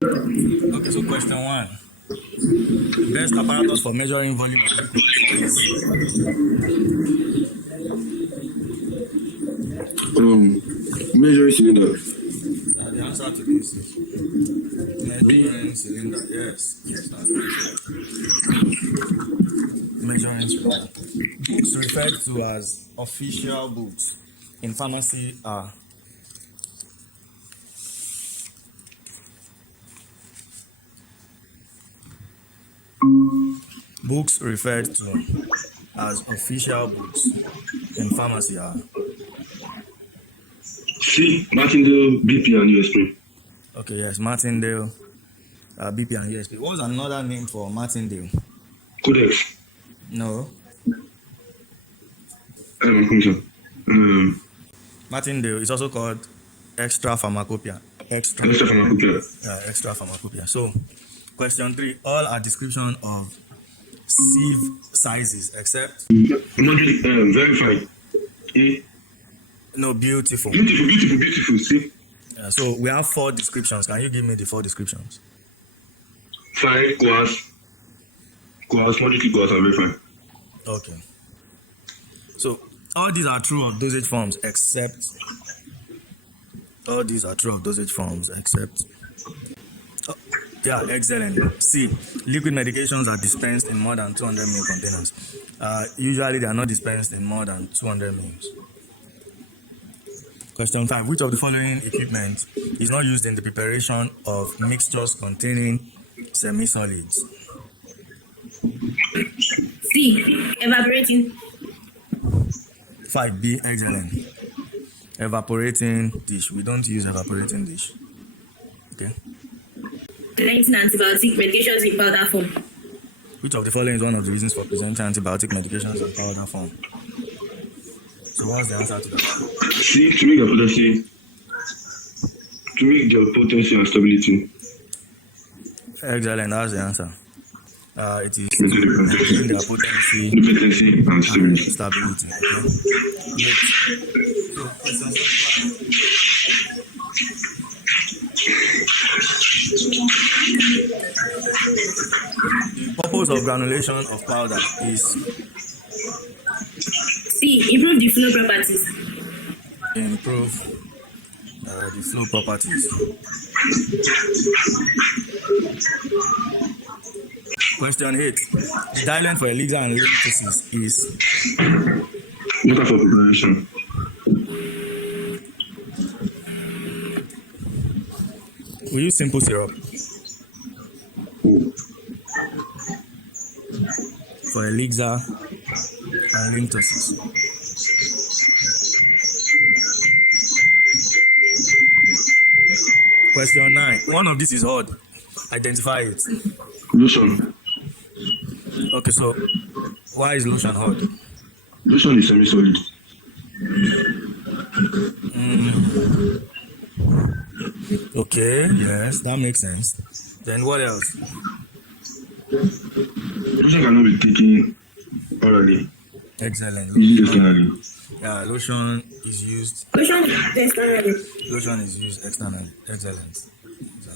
Okay, so question one. The best apparatus for measuring volume of liquid is Measuring cylinder. the answer to this is measuring cylinder. Yes, that's right. Measuring cylinder. Books referred to as official books in pharmacy are books referred to as official books in pharmacy are C. Martindale, BP, and USP. okay, yes, Martindale, BP and USP. What was another name for Martindale? Codex. No. Martindale is also called extra pharmacopoeia. Extra pharmacopoeia. Extra pharmacopoeia. So, question 3. All are description of sieve sizes except Verify. A. no, beautiful. Beautiful. See. So we have 4 descriptions. Can you give me the 4 descriptions? Fine, coarse, moderately coarse, and very fine. Okay. So all these are true of dosage forms except yeah, excellent. C. Liquid medications are dispensed in more than 200 ml containers. Usually they are not dispensed in more than 200 ml. Question 5. Which of the following equipment is not used in the preparation of mixtures containing semi-solids? C. Evaporating. 5B. Excellent. Evaporating dish. We don't use evaporating dish. Okay. 19. Antibiotic medications in powder form. Which of the following is one of the reasons for presenting antibiotic medications in powder form? So what's the answer to that? C. To make their potency and stability. Excellent. That's the answer. It is maintaining their potency and stability. Okay. So, the purpose of granulation of powder is C. Improve the flow properties. improve the flow properties. Question 8. The diluent for elixir and Npce is water for preparation. We use simple syrup for elixir and Npce. Question 9. One of these is hard. Identify it. Lotion. Okay, so why is lotion hard? Lotion is semi-solid. Okay, yes, that makes sense. Then what else? Lotion cannot be taken orally. Excellent. Externally. Yeah, lotion is used. Lotion externally. Lotion is used externally. Excellent.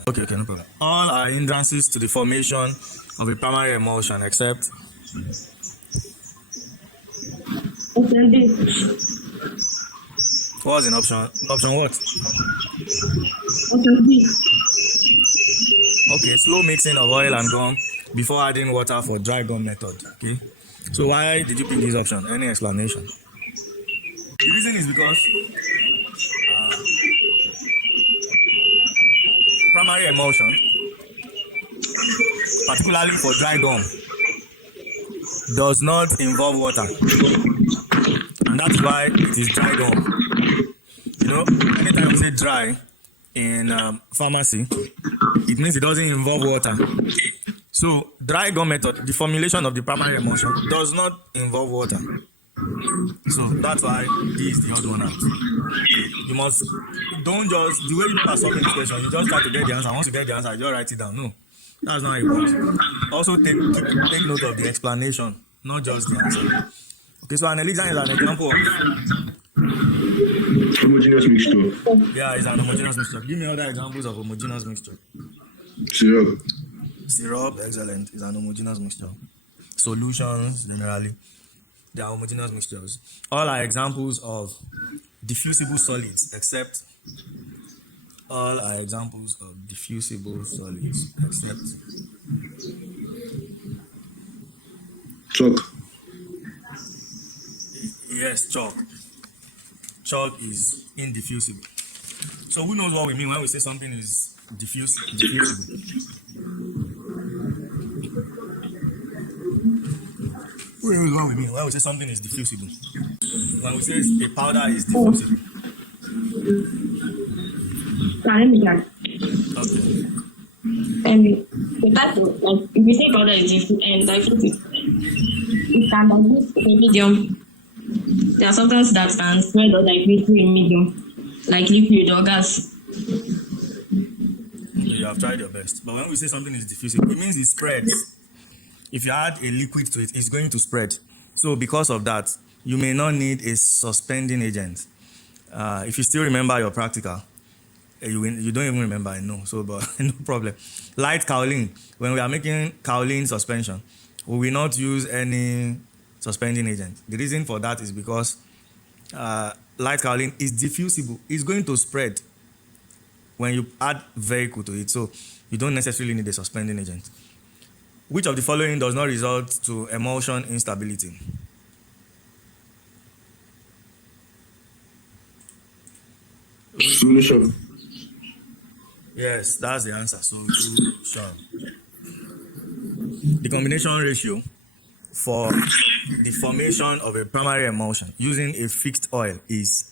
Okay, no problem. All are hindrances to the formation of a primary emulsion except Option B. what was in option? Option what? Option B. Okay, slow mixing of oil and gum before adding water for dry gum method. Okay. So why did you pick this option? Any explanation? The reason is because primary emulsion, particularly for dry gum, does not involve water, and that's why it is dry gum. You know, anytime you say dry in pharmacy, it means it doesn't involve water. So dry gum method, the formulation of the primary emulsion does not involve water. So that's why this is the odd one out. You must don't just the way you are solving this question, you just try to get the answer. Once you get the answer, you just write it down. No, that's not how it works. Also take note of the explanation, not just the answer. Okay, so an elixir is an example of homogeneous mixture. Yeah, it's an homogeneous mixture. Give me other examples of homogeneous mixture. Syrup. Syrup, excellent, is an homogeneous mixture. Solutions, generally, they are homogeneous mixtures. All are examples of diffusible solids, except all are examples of diffusible solids, except Chalk. yes, chalk. Chalk is indiffusible. So who knows what we mean when we say something is diffusible? Who knows what we mean when we say something is diffusible? When we say a powder is diffusible. Let me check. Okay. The type of, like, if you say powder is different, and like it can dilute in a medium. There are substances that can spread or dilute in a medium, like liquid or gas. You have tried your best. But when we say something is diffusible, it means it spreads. If you add a liquid to it, it's going to spread. So because of that, you may not need a suspending agent. If you still remember your practical, you don't even remember, I know. So, but no problem. Light kaolin. When we are making kaolin suspension, we will not use any suspending agent. The reason for that is because light kaolin is diffusible. It's going to spread when you add vehicle to it. So you don't necessarily need a suspending agent. Which of the following does not result to emulsion instability? Solution. Yes, that's the answer. So sure. The combination ratio for the formation of a primary emulsion using a fixed oil is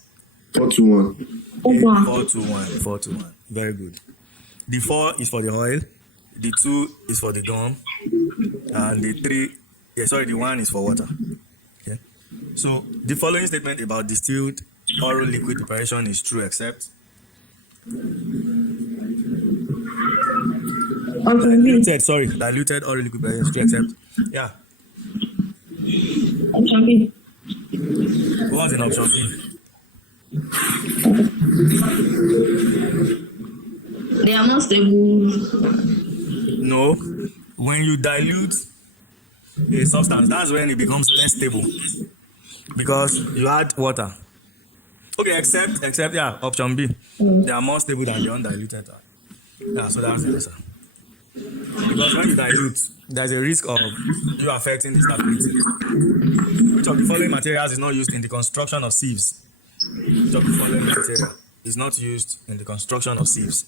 4:1. 4:1. 4:1. Very good. The 4 is for the oil, the 2 is for the gum, and the 1 is for water. Okay. So the following statement about distilled oral liquid preparation is true, except diluted oral liquid preparation is true, except Option B. what's in option B? They are more stable. No. When you dilute a substance, that's when it becomes less stable because you add water. Okay, except option B. They are more stable than the undiluted. Yeah, so that's the answer. Because when you dilute, there's a risk of you affecting the stability. Which of the following materials is not used in the construction of sieves? Which of the following material is not used in the construction of sieves?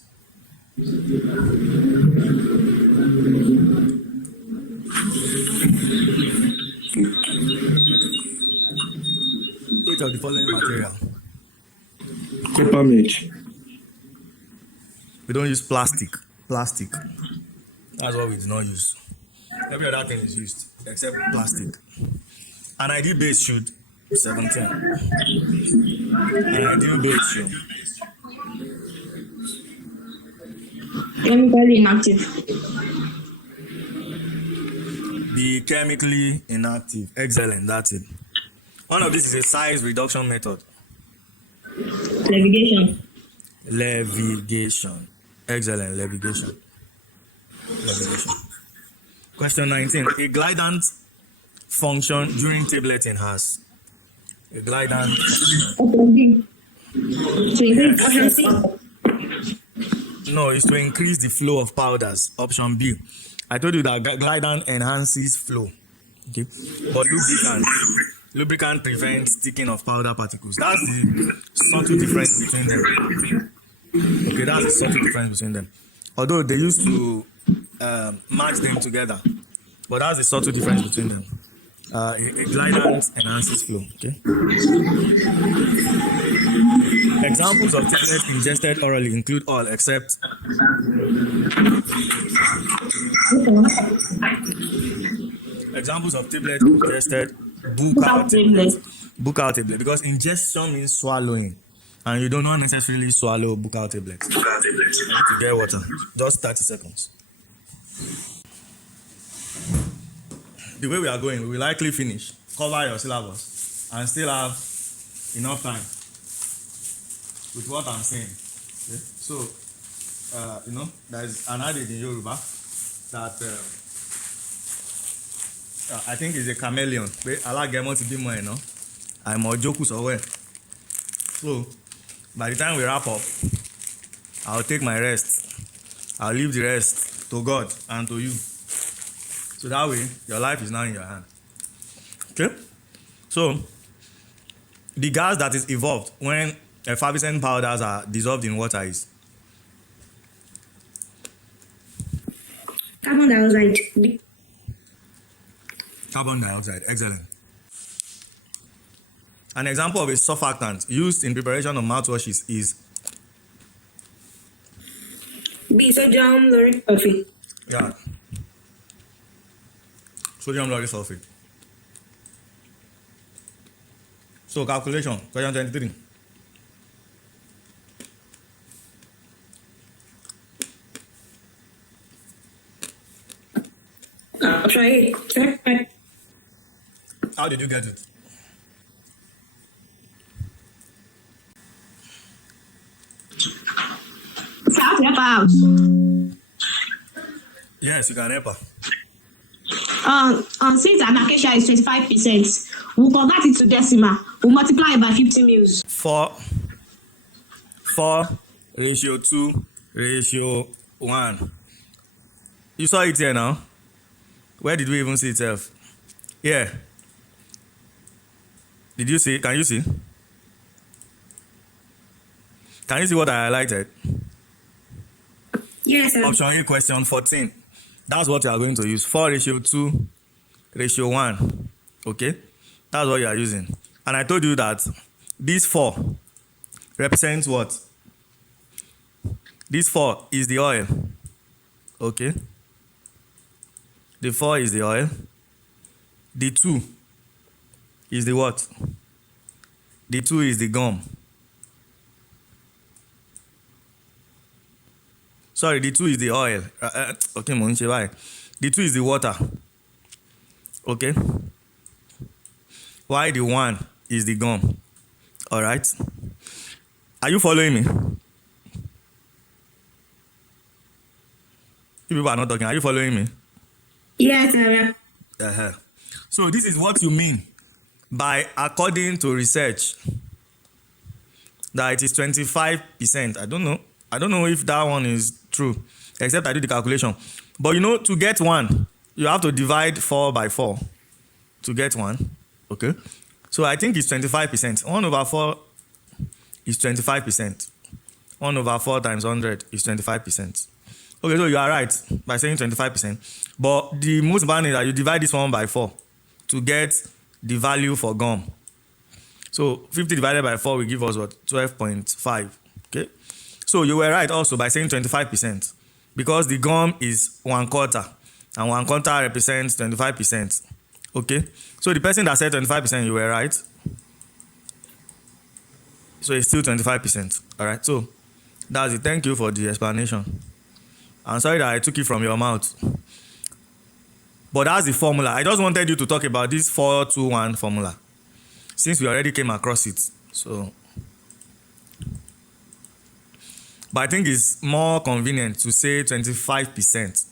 Which of the following material? Copper match. We don't use plastic. Plastic. That's what we do not use. Every other thing is used except plastic. An ideal base should 17. An ideal base should Chemically inactive. be chemically inactive. Excellent, that's it. One of these is a size reduction method. Levitation. Levigation. Excellent, levigation. Question 19. A glidant function during tableting has a glidant. Option B. To increase Option C. No, it's to increase the flow of powders. Option B. I told you that glidant enhances flow. Okay, but lubricant prevents sticking of powder particles. That's the subtle difference between them. Okay, that's the subtle difference between them. Although they used to match them together, but that's the subtle difference between them. A glidant enhances flow. Okay. Examples of tablets ingested orally include all except examples of tablets ingested buccal tablet. Buccal tablet, because ingestion means swallowing, and you do not necessarily swallow buccal tablets. To get water, just 30 seconds. The way we are going, we will likely finish, cover your syllabus, and still have enough time with what I'm saying. Okay? So, there's an adage in Yoruba that I think is a chameleon. Alágẹmọ ti bímọ ẹ̀ ná. Àìmọ̀ jókòó sọ́wọ́ ẹ̀. So, by the time we wrap up, I'll take my rest. I'll leave the rest to God and to you. So that way, your life is now in your hand. Okay? So, the gas that is evolved when effervescent powders are dissolved in water is Carbon dioxide. carbon dioxide. Excellent. An example of a surfactant used in preparation of mouthwashes is B. Sodium lauric sulfate. yeah, sodium lauryl sulfate. So calculation, question 23. I'll try it. How did you get it? So I have to help her out. Yes, you can help her. Since an acacia is 25%, we'll convert it to decimal. We'll multiply it by 50 mils. 4 ratio 2 ratio 1. You saw it here now. Where did we even see itself? Here. Did you see? Can you see? Can you see what I highlighted? Yes, sir. Option A, question 14. That's what you are going to use. 4 ratio 2 ratio 1. Okay? That's what you are using. And I told you that this 4 represents what? This 4 is the oil. Okay? The 4 is the oil. The 2 is the what? The 2 is the gum. Sorry, the 2 is the oil. Okay, the 2 is the water. Okay? Why the 1 is the gum? Alright? Are you following me? You people are not talking. Are you following me? Yes, sir. Uh-huh. So this is what you mean by according to research that it is 25%. I don't know if that one is true, except I do the calculation. But to get 1, you have to divide 4 by 4 to get 1. Okay? So I think it's 25%. 1 over 4 is 25%. 1 over 4 times 100 is 25%. Okay, so you are right by saying 25%. But the most important is that you divide this one by 4 to get the value for gum. So 50 divided by 4 will give us what? 12.5. Okay? So you were right also by saying 25%. Because the gum is 1/4. And 1/4 represents 25%. Okay? So the person that said 25%, you were right. So it's still 25%. Alright, so that's it. Thank you for the explanation. I'm sorry that I took it from your mouth. But that's the formula. I just wanted you to talk about this 4-2-1 formula, since we already came across it. So, but I think it's more convenient to say 25%.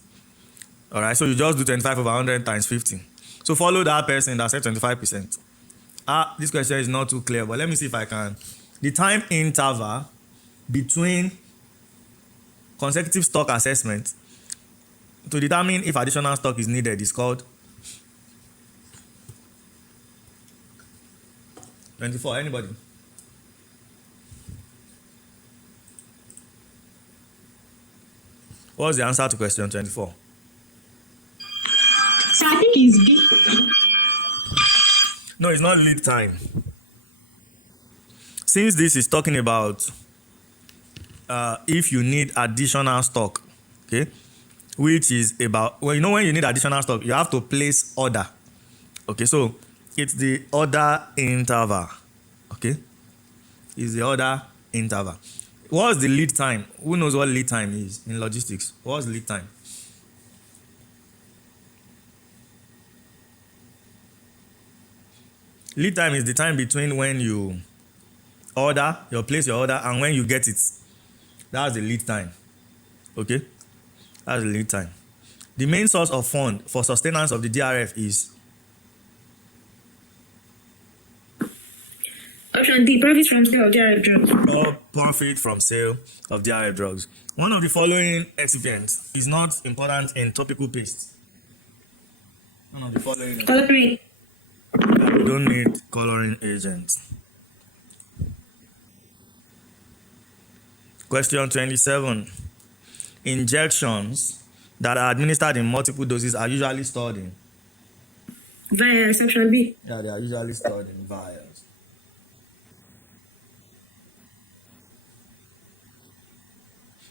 Alright, so you just do 25 over 100 times 50. So follow that person that said 25%. This question is not too clear, but let me see if I can. The time interval between consecutive stock assessment to determine if additional stock is needed is called 24. Anybody? What's the answer to question 24? So I think it's B. No, it's not lead time. Since this is talking about if you need additional stock, okay, which is about, when you need additional stock, you have to place order. Okay, so it's the order interval. Okay, it's the order interval. What's the lead time? Who knows what lead time is in logistics? What's lead time? Lead time is the time between when you place your order, and when you get it. That's the lead time. Okay, that's the lead time. The main source of fund for sustenance of the DRF is Option D, profits from sale of DRF drugs. profit from sale of DRF drugs. One of the following excipients is not important in topical paste. One of the following. Coloring. We don't need coloring agents. Question 27. Injections that are administered in multiple doses are usually stored in. Vials. Option B. Yeah, they are usually stored in vials.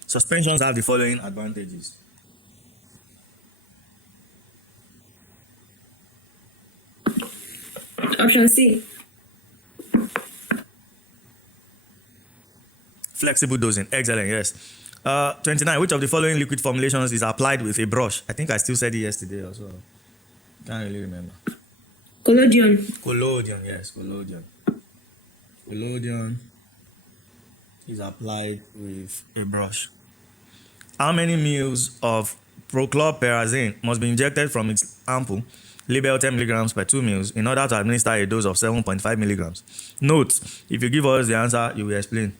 Suspensions have the following advantages. Option C. Flexible dosing. Excellent, yes. 29. Which of the following liquid formulations is applied with a brush? I think I still said it yesterday also. Can't really remember. Collodion. Collodion, yes, collodion. Collodion is applied with a brush. How many mils of prochlorperazine must be injected from its ampoule, labeled 10 milligrams per 2 mils, in order to administer a dose of 7.5 milligrams? Note, if you give us the answer, you will explain.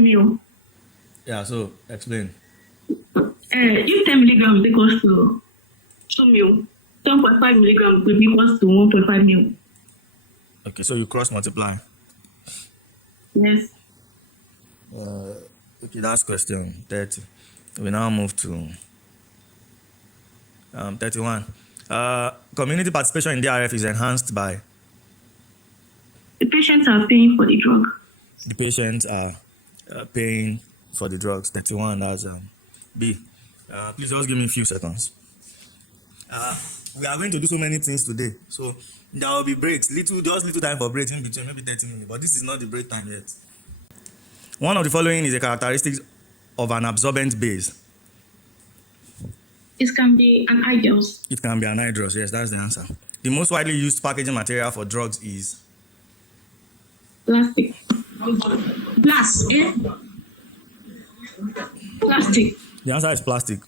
mil. Yeah, so explain. If 10 milligrams equals to 2 mil, 10.5 milligrams will be equals to 1.5 mil. Okay, so you cross multiply. Yes. Okay, that's question 30. We now move to 31. Community participation in DRF is enhanced by The patients are paying for the drug. the patients are paying for the drugs. 31, that's B. Please just give me a few seconds. We are going to do so many things today, so there will be breaks. Just little time for breaks in between, maybe 30 minutes. But this is not the break time yet. One of the following is a characteristic of an absorbent base. It can be an hydrous. It can be anhydrous. Yes, that's the answer. The most widely used packaging material for drugs is Plastic. Glass. Plastic. the answer is plastic.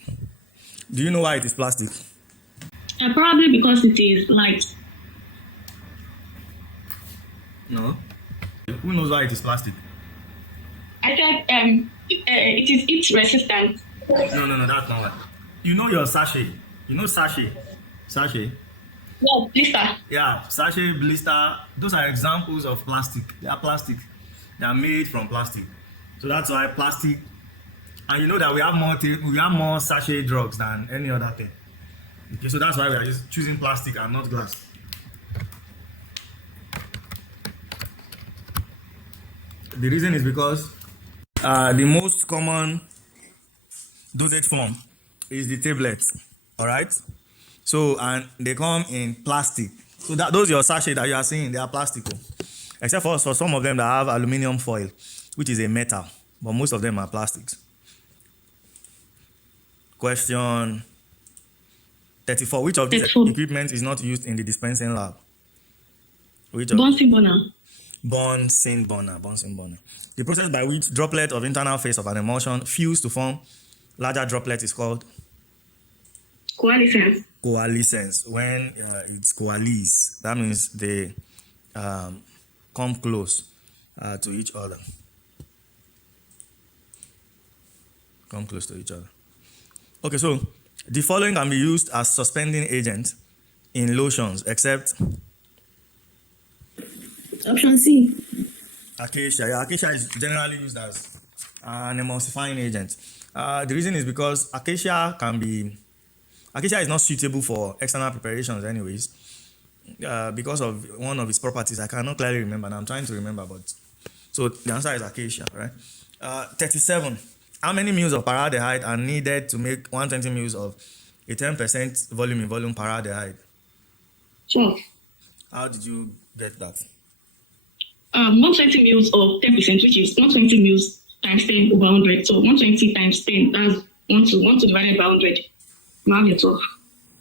Do you know why it is plastic? Probably because it is light. No. Who knows why it is plastic? I said it is heat resistant. No, that's not what. You know your sachet. You know sachet. Sachet. Yeah, blister. Yeah, sachet, blister. Those are examples of plastic. They are plastic. They are made from plastic. So that's why plastic. And you know that we have more sachet drugs than any other thing. Okay, so that's why we are just choosing plastic and not glass. The reason is because the most common dosage form is the tablets. All right. So, and they come in plastic. So those your sachet that you are seeing, they are plastic. Except for some of them that have aluminum foil, which is a metal, but most of them are plastics. Question 34. Which of these equipment is not used in the dispensing lab? Which of Bunsen burner. Bunsen burner. The process by which droplet of internal phase of an emulsion fuse to form larger droplet is called Coalescence. coalescence. When it's coalesce, that means they come close to each other. Come close to each other. Okay, so the following can be used as suspending agent in lotions, except Option C. acacia. Yeah, acacia is generally used as an emulsifying agent. The reason is because acacia is not suitable for external preparations anyways, because of one of its properties. I cannot clearly remember, and I'm trying to remember, but so the answer is acacia, right? 37. How many mils of paraldehyde are needed to make 120 mils of a 10% volume in volume paraldehyde? 12. How did you get that? 120 mils of 10%, which is 120 mils times 10 over 100. So 120 times 10, that's 1 to divided by 100. Now you're 12.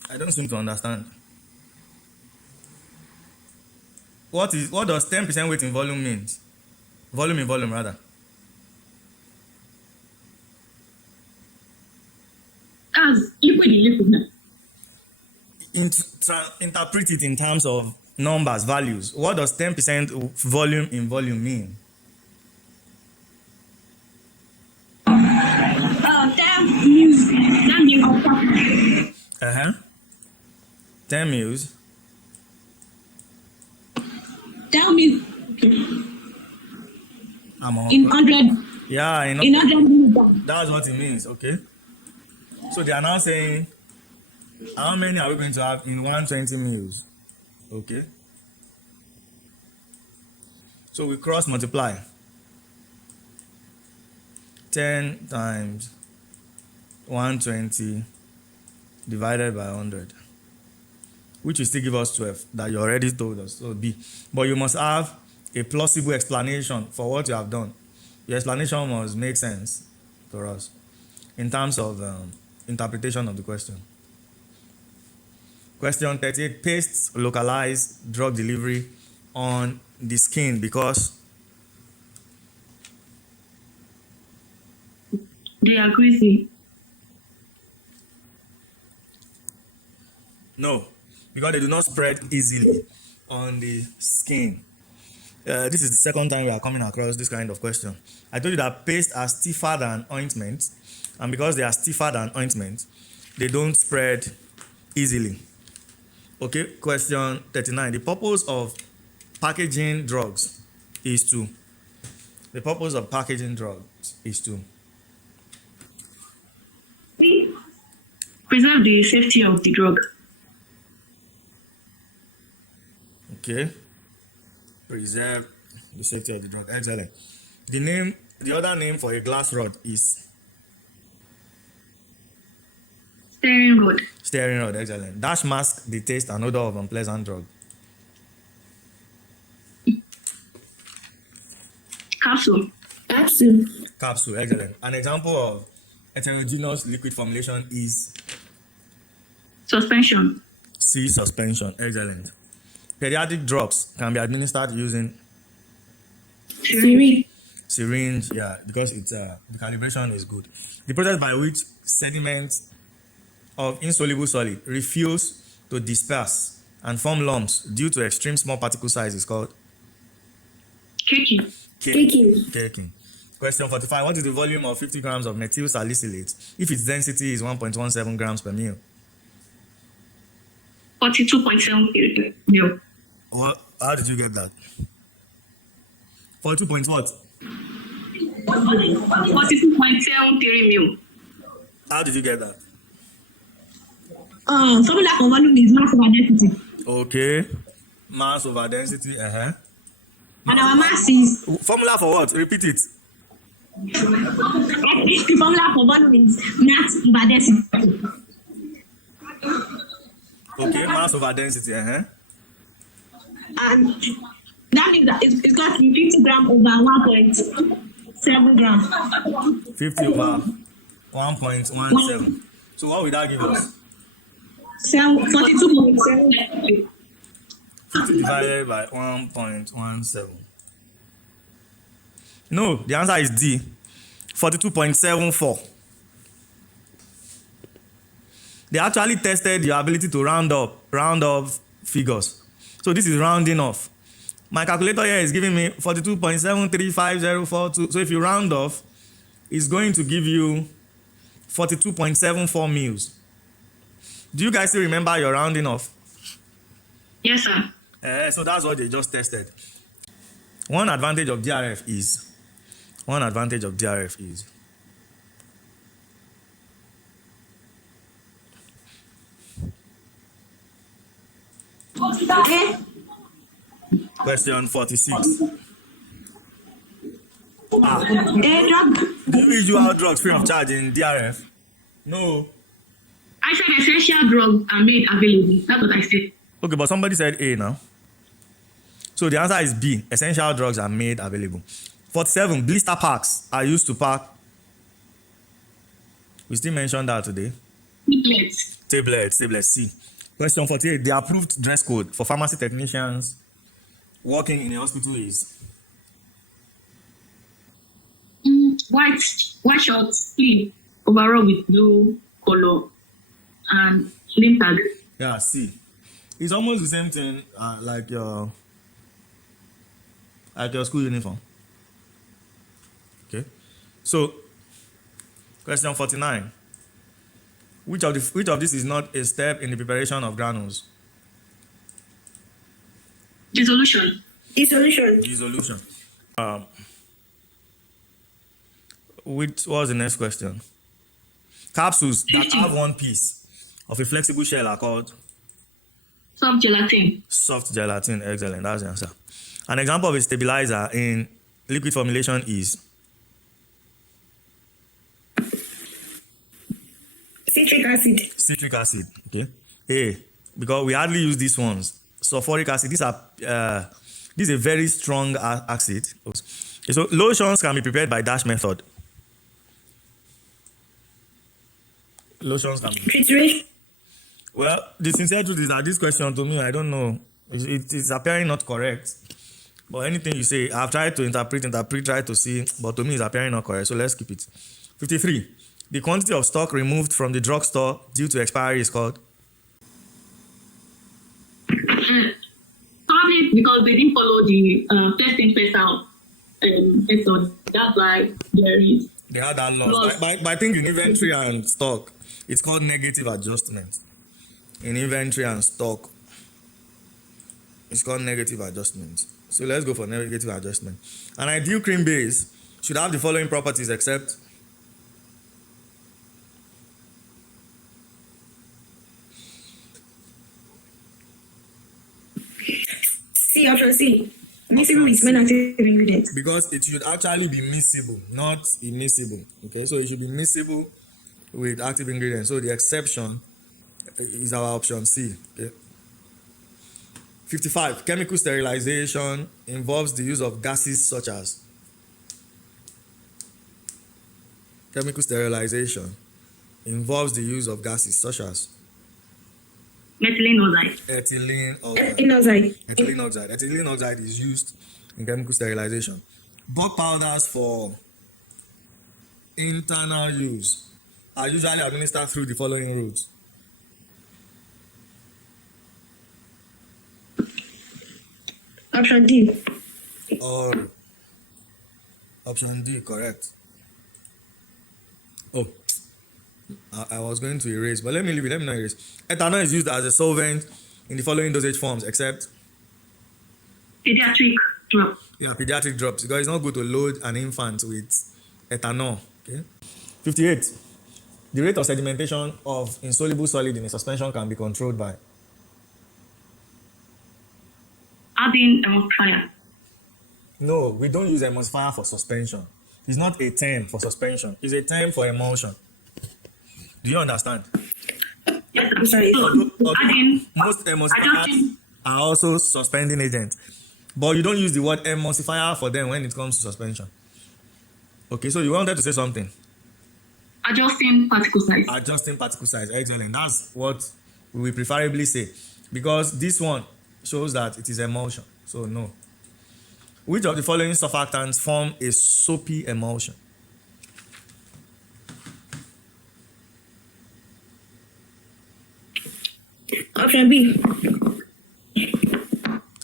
I don't seem to understand. what does 10% weight in volume means? Volume in volume rather. As liquid in liquid now. Interpret it in terms of numbers, values. What does 10% volume in volume mean? 10 mils. 10 mils. Tell me I'm on. in 100. Yeah, In 100 mils. that's what it means. Okay. So they are now saying, how many are we going to have in 120 mils? Okay. So we cross multiply. 10 times 120 divided by 100, which will still give us 12 that you already told us. So B. But you must have a plausible explanation for what you have done. Your explanation must make sense to us in terms of interpretation of the question. Question 38. Pastes localize drug delivery on the skin because They are greasy. no, because they do not spread easily on the skin. This is the second time we are coming across this kind of question. I told you that pastes are stiffer than ointment, and because they are stiffer than ointment, they don't spread easily. Okay, question 39. The purpose of packaging drugs is to. The purpose of packaging drugs is to. Preserve the safety of the drug. Okay. Preserve the safety of the drug. Excellent. The other name for a glass rod is Steering rod. steering rod. Excellent. Dash mask the taste and odor of unpleasant drug. Capsule. Capsule. Excellent. An example of heterogeneous liquid formulation is Suspension. C. Suspension. Excellent. Pediatric drops can be administered using syringe. Yeah, because it's the calibration is good. The process by which sediments of insoluble solid refuse to disperse and form lumps due to extreme small particle size is called caking. Question 45. What is the volume of 50 grams of methyl salicylate if its density is 1.17 grams per ml? 42.7 mil. What? How did you get that? 42 point what? 42.73 mil. How did you get that? Something like volume is mass over density. Okay. Mass over density. And our mass is Formula for what? Repeat it. the formula for volume is mass over density. Okay. Mass over density. And that means that it's got to be 50 grams over 1.7 grams. 50 over 1.17. So what will that give us? 42.7. 50 divided by 1.17. No, the answer is D. 42.74. They actually tested your ability to round up figures. So this is rounding off. My calculator here is giving me 42.735042. So if you round off, it's going to give you 42.74 mils. Do you guys still remember your rounding off? Yes, sir. So that's what they just tested. One advantage of DRF is question 46. Do you use our drugs free of charge in DRF? No. I said essential drugs are made available. That's what I said. Okay, but somebody said A now. So the answer is B. Essential drugs are made available. 47. Blister packs are used to pack. We still mentioned that today. Tablets. C. Question 48. The approved dress code for pharmacy technicians working in a hospital is? White shorts, sleeve, overall with blue color, and slim tag. Yeah, see. It's almost the same thing like your school uniform. Okay. So, question 49. Which of this is not a step in the preparation of granules? Dissolution. Dissolution. Which was the next question? Capsules that have one piece of a flexible shell are called Soft gelatin. soft gelatin. Excellent. That's the answer. An example of a stabilizer in liquid formulation is Citric acid. Okay. A, because we hardly use these ones. Sulfuric acid. This is a very strong acid. So lotions can be prepared by dash method. Lotions can be. Trituration. Well, the sincere truth is that this question to me, I don't know. It's appearing not correct. But anything you say, I've tried to interpret, try to see, but to me it's appearing not correct. So let's keep it. 53. The quantity of stock removed from the drugstore due to expiry is called? Probably because they didn't follow the first in, first out method. That's why there is. They had that loss. But I think in inventory and stock, it's called negative adjustment. In inventory and stock, it's called negative adjustment. So let's go for negative adjustment. An ideal cream base should have the following properties except Option C. Miscible with main active ingredient. because it should actually be miscible, not immiscible. Okay, so it should be miscible with active ingredients. So the exception is our option C. Okay. 55. Chemical sterilization involves the use of gases such as. Chemical sterilization involves the use of gases such as Methylene oxide. ethylene oxide. Ethylene oxide is used in chemical sterilization. Bulk powders for internal use are usually administered through the following routes. Option D. Or option D, correct. Oh, I was going to erase, but let me leave it. Let me not erase. Ethanol is used as a solvent in the following dosage forms, except Pediatric drop. pediatric drops, because it's not good to load an infant with ethanol. Okay. 58. The rate of sedimentation of insoluble solid in a suspension can be controlled by. Adding emulsifier. No, we don't use emulsifier for suspension. It's not a term for suspension. It's a term for emulsion. Do you understand? Yes, I'm sorry. Adding. Most emulsifiers are also suspending agents, but you don't use the word emulsifier for them when it comes to suspension. Okay, so you wanted to say something. Adjusting particle size. Adjusting particle size. Excellent. That's what we will preferably say, because this one shows that it is emulsion. So no. Which of the following surfactants form a soapy emulsion? Option B.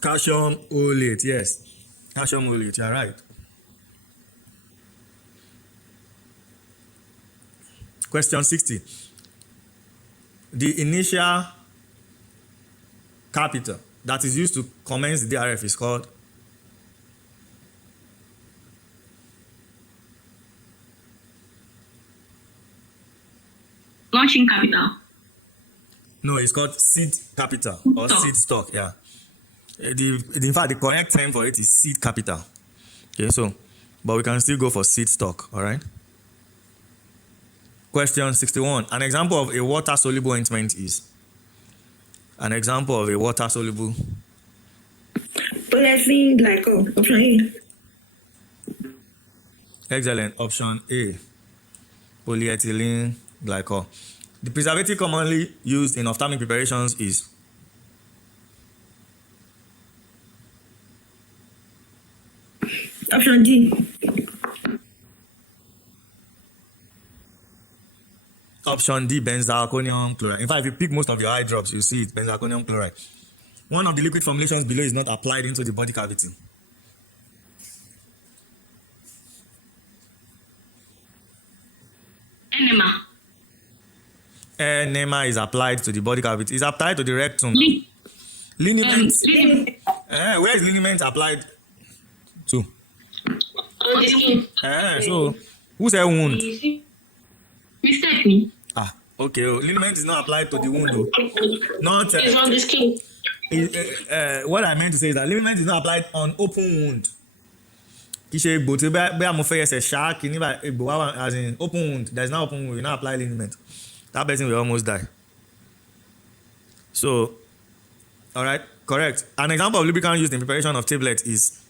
Calcium oolate. Yes. Calcium oolate. You're right. Question 60. The initial capital that is used to commence the DRF is called? Launching capital. No, it's called seed capital or seed stock. Yeah. In fact, the correct term for it is seed capital. Okay, so, but we can still go for seed stock. All right. Question 61. An example of a water-soluble ointment is? An example of a water-soluble. Polyethylene glycol. Option A. Excellent. Option A. Polyethylene glycol. The preservative commonly used in ophthalmic preparations is? Option D. Option D, benzalkonium chloride. In fact, if you pick most of your eye drops, you see it, benzalkonium chloride. One of the liquid formulations below is not applied into the body cavity. Enema. Enema is applied to the body cavity. It's applied to the rectum. Liniment. Where is liniment applied to? On the skin. So, who said wound? Mistake me. Okay. Liniment is not applied to the wound, though. Not. It's on the skin. What I meant to say is that liniment is not applied on open wound. As in open wound, there's no open wound, you not apply liniment. That person will almost die. So, all right, correct. An example of lubricant used in preparation of tablets is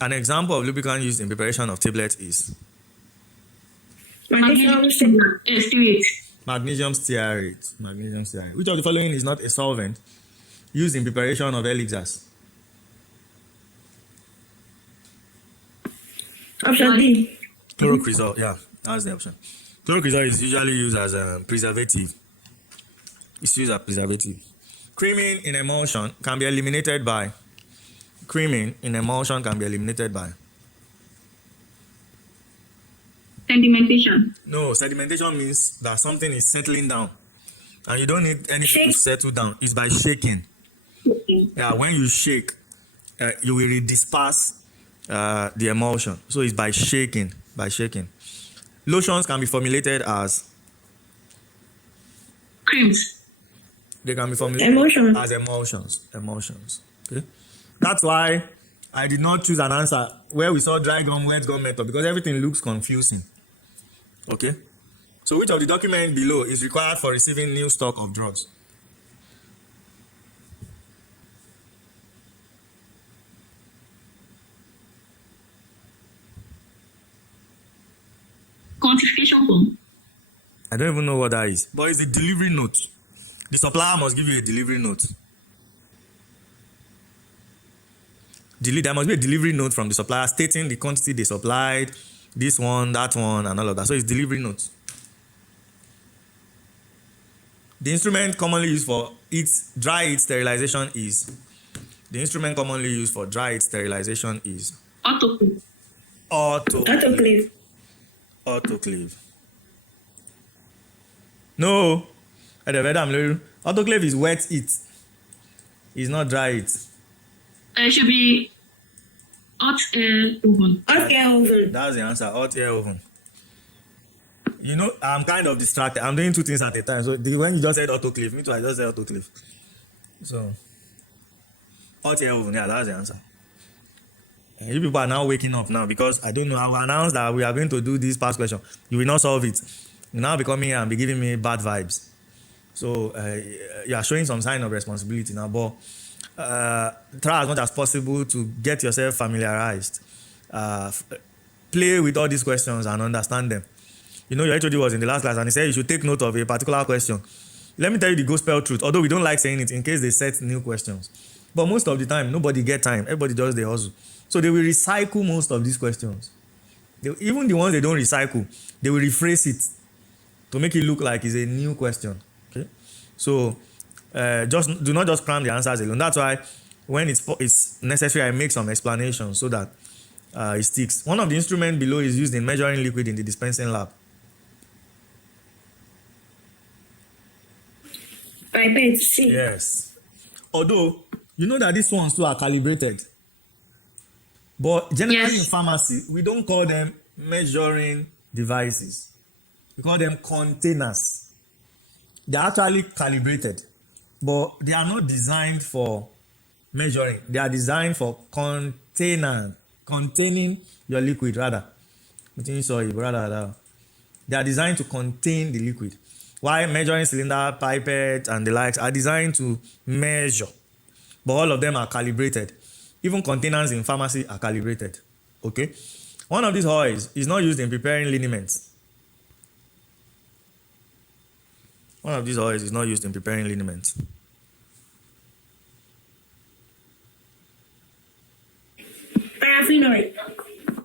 magnesium stearate. Which of the following is not a solvent used in preparation of elixirs? Option D. Chlorocresol, yeah, that's the option. Chlorocresol is usually used as a preservative. It's used as preservative. Creaming in emulsion can be eliminated by. Sedimentation. No, sedimentation means that something is settling down, and you don't need anything to settle down. It's by shaking. Yeah, when you shake, you will redisperse the emulsion. So it's by shaking. Lotions can be formulated as. Creams. They can be formulated as emulsions. Okay, that's why I did not choose an answer where we saw dry gum, wet gum method, because everything looks confusing. Okay, so which of the documents below is required for receiving new stock of drugs? Quantification form. I don't even know what that is, but it's a delivery note. The supplier must give you a delivery note. There must be a delivery note from the supplier stating the quantity they supplied, this one, that one, and all of that. So it's delivery notes. The instrument commonly used for dry heat sterilization is. Autoclave. Autoclave. No. Autoclave is wet heat. It's not dry heat. It should be hot air oven. That's the answer. Hot air oven. You know, I'm kind of distracted. I'm doing two things at a time. So when you just said autoclave, me too, I just said autoclave. So hot air oven, yeah, that's the answer. And you people are now waking up now because I don't know. I will announce that we are going to do this past question. You will not solve it. You now be coming here and be giving me bad vibes. So you are showing some sign of responsibility now, but try as much as possible to get yourself familiarized. Play with all these questions and understand them. You know, your HOD was in the last class and he said you should take note of a particular question. Let me tell you the gospel truth, although we don't like saying it in case they set new questions. But most of the time, nobody get time. Everybody does the hustle. So they will recycle most of these questions. Even the ones they don't recycle, they will rephrase it to make it look like it's a new question. Okay, so just do not just cram the answers alone. That's why when it's necessary, I make some explanations so that it sticks. One of the instruments below is used in measuring liquid in the dispensing lab. Pipette C. Yes. Although you know that these ones too are calibrated, but generally in pharmacy we don't call them measuring devices. We call them containers. They are actually calibrated, but they are not designed for measuring. They are designed for containing your liquid rather. They are designed to contain the liquid. While measuring cylinder, pipette, and the likes are designed to measure, but all of them are calibrated. Even containers in pharmacy are calibrated. Okay, one of these oils is not used in preparing liniments. One of these oils is not used in preparing liniment. Paraffin oil.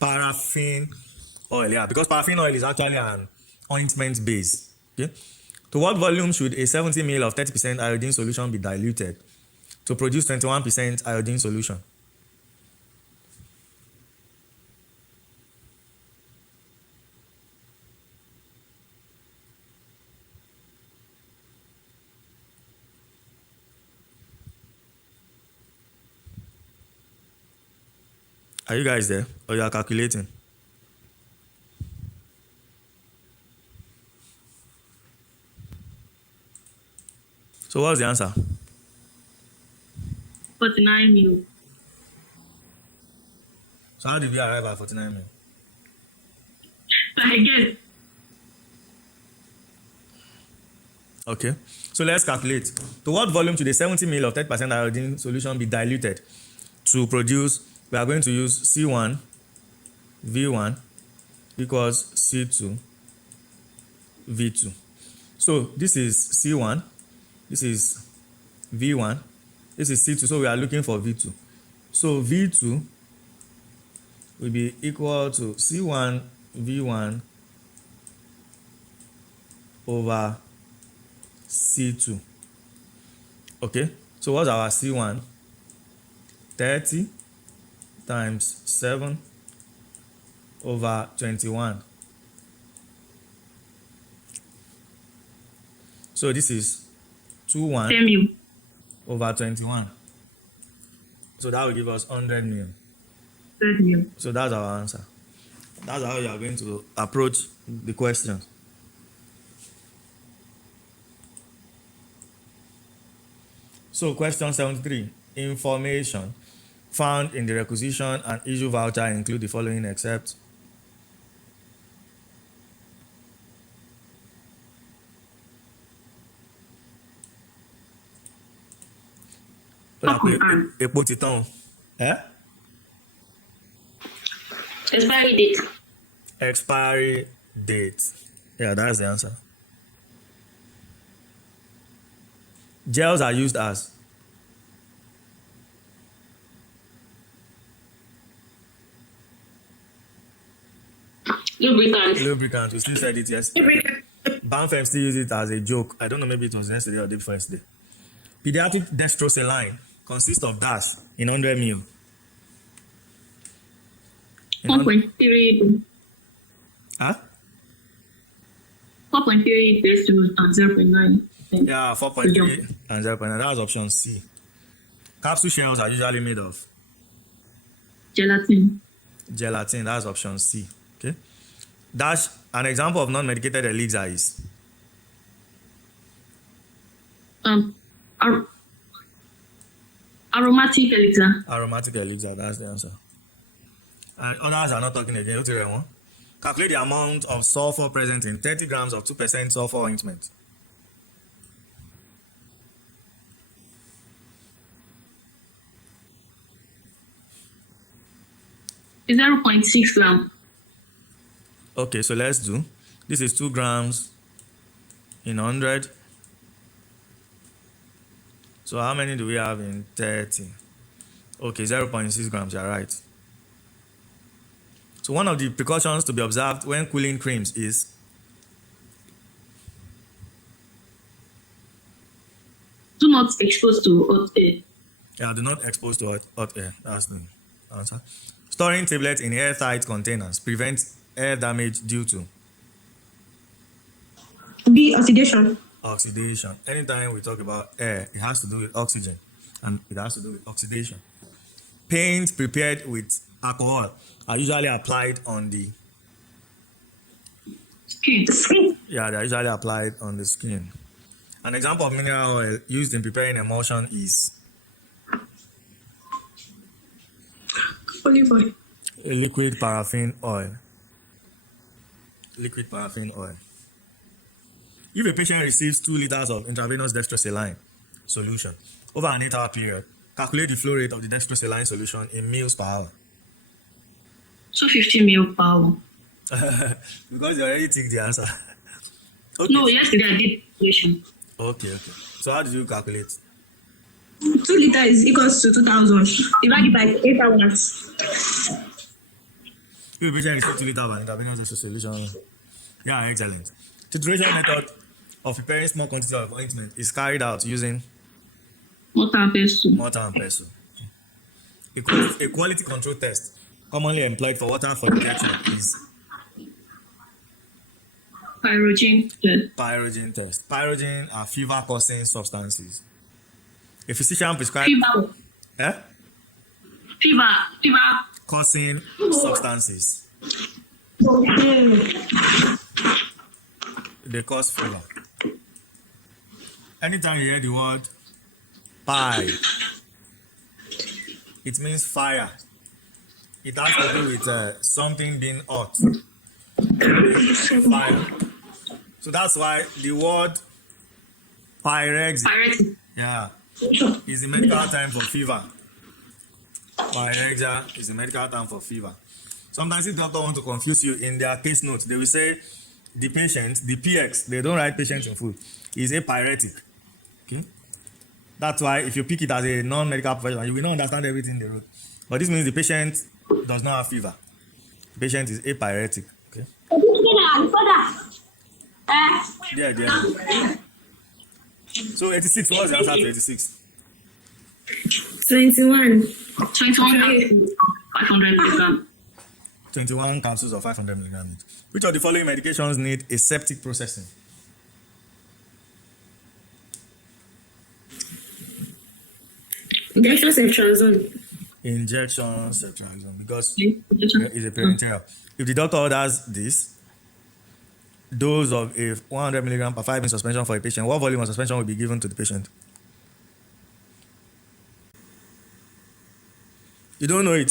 Paraffin oil, yeah, because paraffin oil is actually an ointment base. Okay. To what volume should a 70 ml of 30% iodine solution be diluted to produce 21% iodine solution? Are you guys there? Or you are calculating? So what's the answer? 49 mil. So how did we arrive at 49 ml? I guess. Okay. So let's calculate. To what volume should a 70 ml of 30% iodine solution be diluted to produce? We are going to use C1, V1 equals C2, V2. So this is C1, this is V1, this is C2. So we are looking for V2. So V2 will be equal to C1 V1 over C2. Okay, so what's our C1? 30 times 7 over 21. So this is 21 10 mil. over 21. So that will give us 100 mil. 30 mil. So that's our answer. That's how you are going to approach the question. So question 73. Information found in the requisition and issue voucher include the following except epo ti tán. Expiry date. Expiry date. Yeah, that's the answer. Gels are used as lubricant. We still said it yesterday. Banfem still use it as a joke. I don't know, maybe it was yesterday or the day before yesterday. Pediatric dextrosaline consists of dash in 100 ml. 4.3. Huh? 4.3 based on 0.9. Yeah, 4.3 and 0.9. That's option C. Capsule shells are usually made of Gelatin. gelatin. That's option C. Okay. Dash, an example of non-medicated elixir is Aromatic elixir. aromatic elixir. That's the answer. And others are not talking again. Calculate the amount of sulfur present in 30 grams of 2% sulfur ointment. Is 0.6 gram. Okay, so let's do. This is 2 grams in 100. So how many do we have in 30? Okay, 0.6 grams, you're right. So one of the precautions to be observed when cooling creams is Do not expose to hot air. yeah, do not expose to hot air. That's the answer. Storing tablets in airtight containers prevents air damage due to B. Oxidation. oxidation. Anytime we talk about air, it has to do with oxygen and it has to do with oxidation. Paints prepared with alcohol are usually applied on the Skin. yeah, they're usually applied on the skin. An example of mineral oil used in preparing emulsion is Olive oil. liquid paraffin oil. Liquid paraffin oil. If a patient receives 2 liters of intravenous dextrosaline solution over an 8-hour period, calculate the flow rate of the dextrosaline solution in mils per hour. 250 ml per hour. Because you already took the answer. Okay. No, yesterday I did calculation. Okay. So how did you calculate? 2 liters is equals to 2,000 divided by 8 hours. You patient received 2 liters of intervention social solution. Yeah, excellent. Titration method of preparing small quantity of ointment is carried out using Water and pestle. mortar and pestle. A quality control test commonly employed for water for injection is Pyrogen test. pyrogen test. Pyrogen are fever-causing substances. A physician prescribes Fever. causing substances. They cause fever. Anytime you hear the word pie, it means fire. It has to do with something being hot. Fire. So that's why the word pyrexia, yeah, is the medical term for fever. Pyrexia is the medical term for fever. Sometimes if doctor want to confuse you in their case notes, they will say the patient, the PX, they don't write patient in full, is a pyretic. Okay? That's why if you pick it as a non-medical professional, you will not understand everything they wrote. But this means the patient does not have fever. The patient is apyretic. Okay? Yeah. So 86, what was the answer to 86? 21. 21 500 milligrams. 21 capsules of 500 milligrams. Which of the following medications need aseptic processing? Injection ceftriaxone. Injection ceftriaxone, because it's a parenteral. If the doctor orders this dose of a 100 milligram per 5 minute suspension for a patient, what volume of suspension will be given to the patient? You don't know it.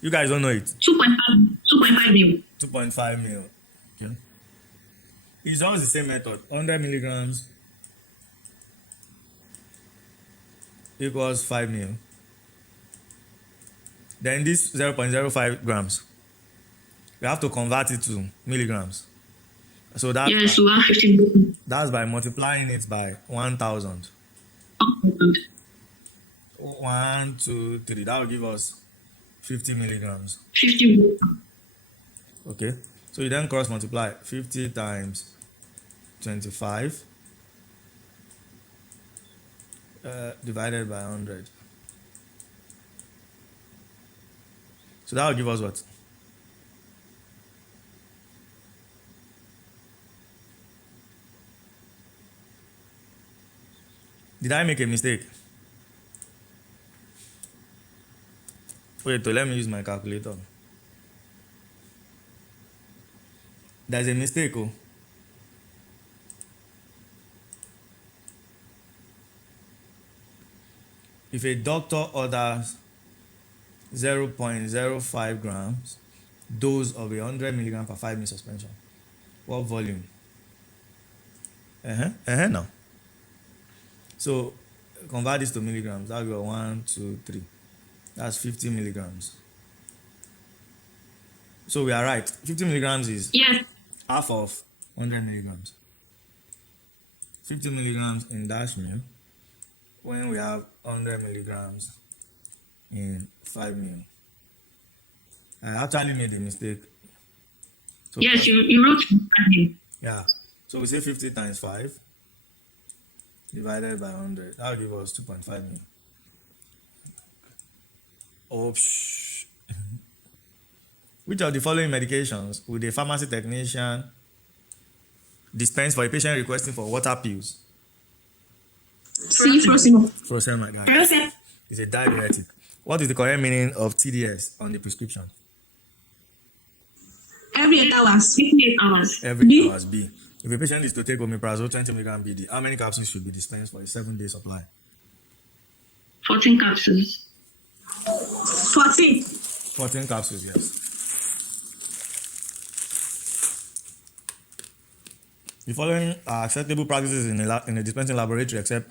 You guys don't know it. 2.5 mil. 2.5 mil. Okay. It's always the same method. 100 milligrams equals 5 mil. Then this 0.05 grams, we have to convert it to milligrams. So that Yes, 150. that's by multiplying it by 1,000. 1, 2, 3. That will give us 50 milligrams. 50. Okay. So you then cross multiply 50 times 25 divided by 100. So that will give us what? Did I make a mistake? Wait, let me use my calculator. There's a mistake. Oh. If a doctor orders 0.05 grams dose of 100 milligram per 5 minute suspension, what volume? Now. So convert this to milligrams. That'll be 1, 2, 3. That's 50 milligrams. So we are right. 50 milligrams is half of 100 milligrams. 50 milligrams in dash mil. When we have 100 milligrams in 5 mil. I actually made a mistake. So Yes, you wrote 5 mil. Yeah. So we say 50 times 5 divided by 100. That'll give us 2.5 mil. Oh, Which of the following medications would a pharmacy technician dispense for a patient requesting for water pills? See, Frosimo. Furosemide is a diuretic. What is the correct meaning of TDS on the prescription? Every 8 hours. 58 hours. Every hours B. If a patient is to take omeprazole 20 mg BD, how many capsules should be dispensed for a 7-day supply? 14 capsules. 14. 14 capsules, yes. The following are acceptable practices in a dispensing laboratory except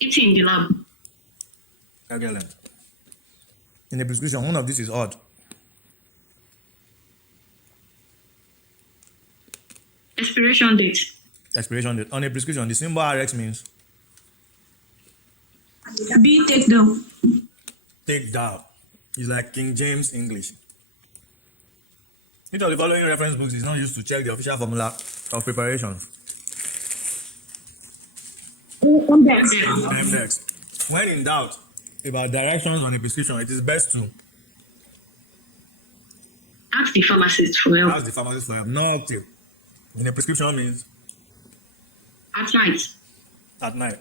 Eating in the lab. excellent. in a prescription, one of these is odd. Expiration date. Expiration date. On a prescription, the symbol RX means B, take down. take down. It's like King James English. Each of the following reference books is not used to check the official formula of preparation. Next. When in doubt about directions on a prescription, it is best to Ask the pharmacist for help. ask the pharmacist for help. No octave. In a prescription means At night. at night.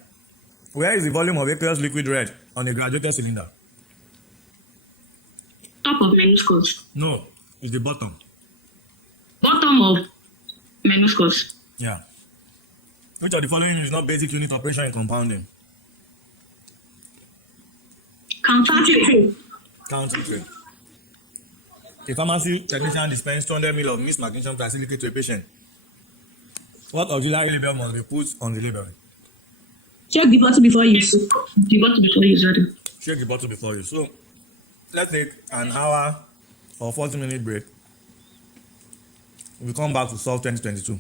Where is the volume of aqueous liquid red on a graduated cylinder? Top of meniscus. No, it's the bottom. Bottom of meniscus. Yeah. Which of the following is not basic unit operation in compounding? Counting. Counting trade. A pharmacy technician dispensed 200 ml of mixed magnesium triacylate to a patient. What auxiliary label must be put on the label? Check the bottle before use. The bottle before you use it. Shake the bottle before you. So, let's take an hour or 40-minute break. We'll come back to solve 2022.